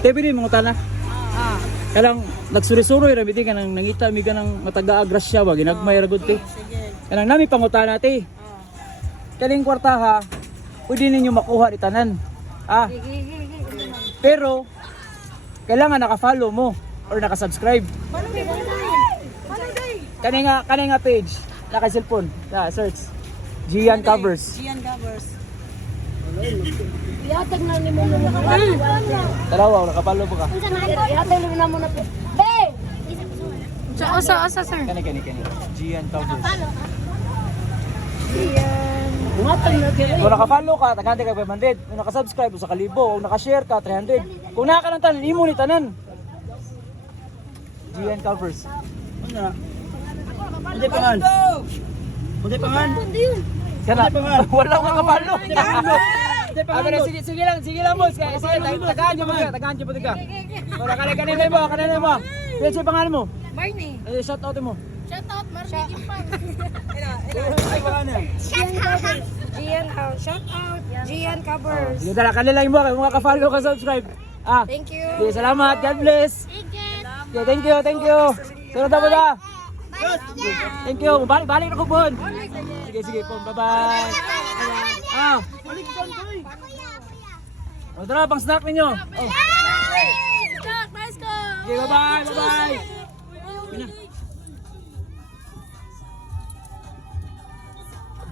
Tebi rin mga tana. Kalang nagsuri-suri ra biti kanang nangita mi kanang mataga-agrasya ba ginagmay ra gud ti. Kanang nami pangutana ti. Kaling kwartaha, pwede ninyo makuha di tanan. Pero kailangan naka-follow mo or naka-subscribe. Kani nga page, naka-cellphone, search. Gian Covers. Gian Covers. Ihatag na ni mo na. Dalawa, nakapalo pa ka. Ihatag na mo na. Be! Asa sir? Kani. Gian Covers. Ihatag na kaya. Kung naka-follow ka, tagantay ka 500. Kung naka-subscribe, sa 1,000. Kung naka-share ka, 300. Kung naka ka ng tanan, imo ni tanan. Gian Covers. Ano? Hindi pangan. Hindi pangan. Kana, wala kang kapalo. Sige lang boss. Tagaan niyo mo ka. Wala kanina mo. Ano si pangalan mo? Barney. Shout out mo. Shout out Marney Gimpang. Ay pangalan. Shout out Gian Covers. Sige dala kanila mo kay mga ka-follow ka subscribe. Thank you. Sige, salamat. God bless. Okay, thank you. Sunod na ba? Thank you. Balik ako po. Sige po. Bye-bye. O tara, pang snack ninyo. Pamasko. Okay, bye-bye.